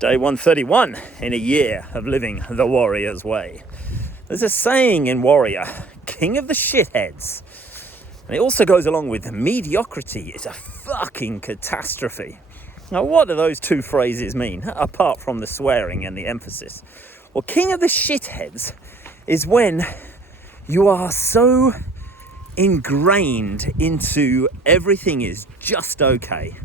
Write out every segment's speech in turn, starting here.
Day 131 in a year of living the warrior's way. There's a saying in Warrior, king of the shitheads. And it also goes along with mediocrity is a fucking catastrophe. Now, what do those two phrases mean, apart from the swearing and the emphasis? Well, king of the shitheads is when you are so ingrained into everything is just okay.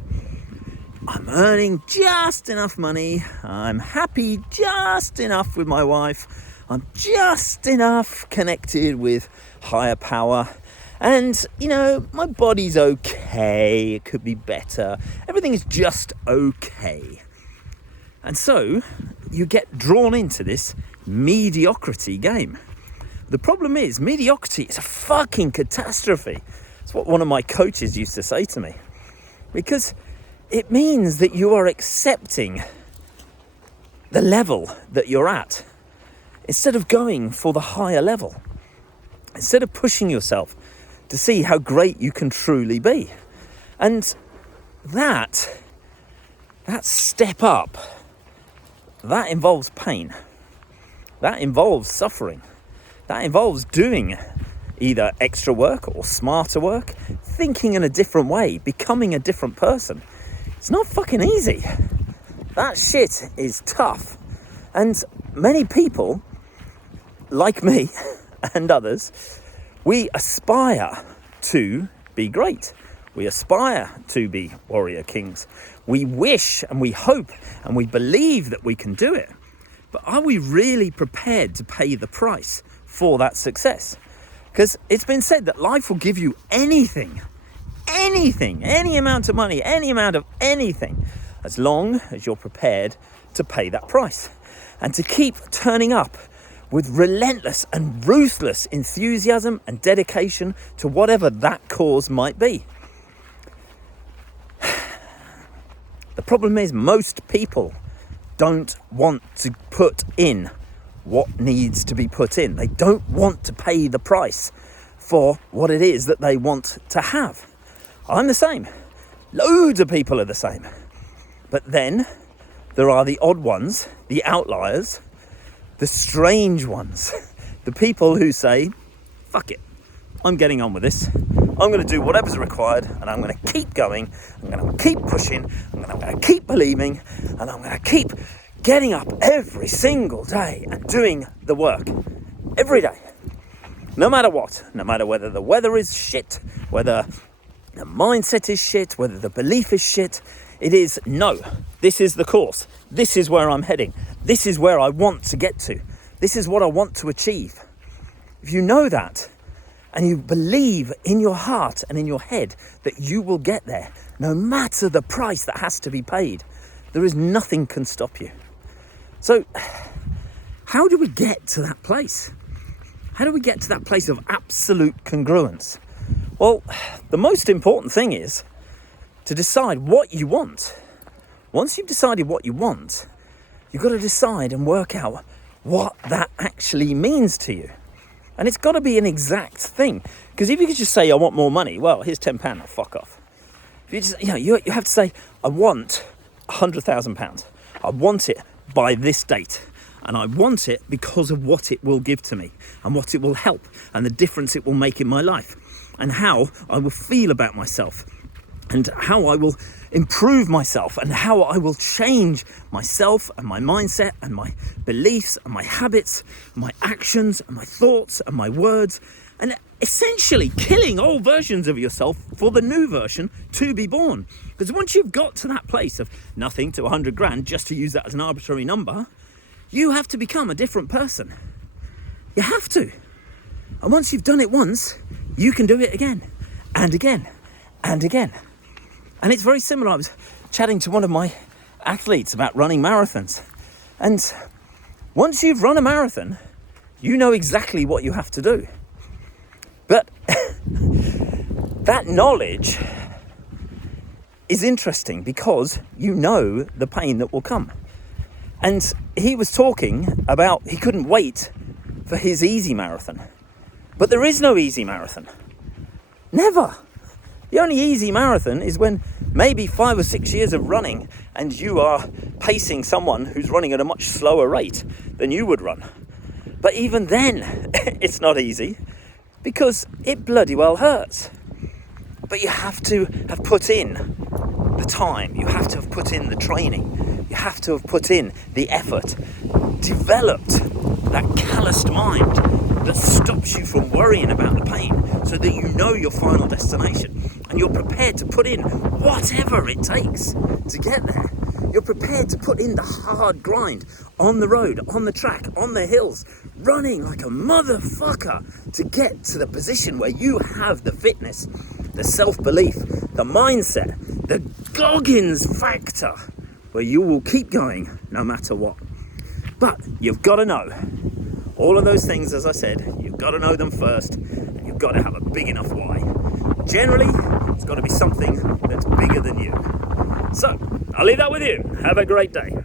I'm earning just enough money. I'm happy just enough with my wife. I'm just enough connected with higher power. And, my body's okay. It could be better. Everything is just okay. And so you get drawn into this mediocrity game. The problem is mediocrity is a fucking catastrophe. It's what one of my coaches used to say to me. Because it means that you are accepting the level that you're at instead of going for the higher level, instead of pushing yourself to see how great you can truly be. And that step up, that involves pain, that involves suffering, that involves doing either extra work or smarter work, thinking in a different way, becoming a different person. It's not fucking easy. That shit is tough. And many people, like me and others, we aspire to be great. We aspire to be warrior kings. We wish and we hope and we believe that we can do it. But are we really prepared to pay the price for that success? Because it's been said that life will give you anything, any amount of money, any amount of anything, as long as you're prepared to pay that price and to keep turning up with relentless and ruthless enthusiasm and dedication to whatever that cause might be. The problem is most people don't want to put in what needs to be put in. They don't want to pay the price for what it is that they want to have. I'm the same. Loads of people are the same. But then there are the odd ones, the outliers, the strange ones, the people who say, fuck it, I'm getting on with this. I'm going to do whatever's required and I'm going to keep going. I'm going to keep pushing. I'm going to keep believing and I'm going to keep getting up every single day and doing the work every day. No matter what, no matter whether the weather is shit, whether the mindset is shit, whether the belief is shit, it is no, this is the course. This is where I'm heading. This is where I want to get to. This is what I want to achieve. If you know that and you believe in your heart and in your head that you will get there, no matter the price that has to be paid, there is nothing can stop you. So how do we get to that place? How do we get to that place of absolute congruence? Well, the most important thing is to decide what you want. Once you've decided what you want, you've got to decide and work out what that actually means to you. And it's got to be an exact thing. Because if you could just say, I want more money, well, here's £10, now fuck off. If you just, you have to say, I want £100,000. I want it by this date. And I want it because of what it will give to me and what it will help and the difference it will make in my life and how I will feel about myself and how I will improve myself and how I will change myself and my mindset and my beliefs and my habits, and my actions and my thoughts and my words, and essentially killing old versions of yourself for the new version to be born. Because once you've got to that place of nothing to 100 grand, just to use that as an arbitrary number, you have to become a different person. You have to. And once you've done it once, you can do it again and again and again. And it's very similar. I was chatting to one of my athletes about running marathons. And once you've run a marathon, you know exactly what you have to do. But that knowledge is interesting because you know the pain that will come. And he was talking about he couldn't wait for his easy marathon. But there is no easy marathon. Never. The only easy marathon is when maybe 5 or 6 years of running and you are pacing someone who's running at a much slower rate than you would run. But even then, it's not easy because it bloody well hurts. But you have to have put in the time, you have to have put in the training, you have to have put in the effort, developed that calloused mind that stops you from worrying about the pain so that you know your final destination and you're prepared to put in whatever it takes to get there. You're prepared to put in the hard grind on the road, on the track, on the hills, running like a motherfucker to get to the position where you have the fitness, the self-belief, the mindset, the Goggins factor, where you will keep going no matter what. But you've got to know all of those things, as I said, you've got to know them first, and you've got to have a big enough why. Generally, it's got to be something that's bigger than you. So, I'll leave that with you. Have a great day.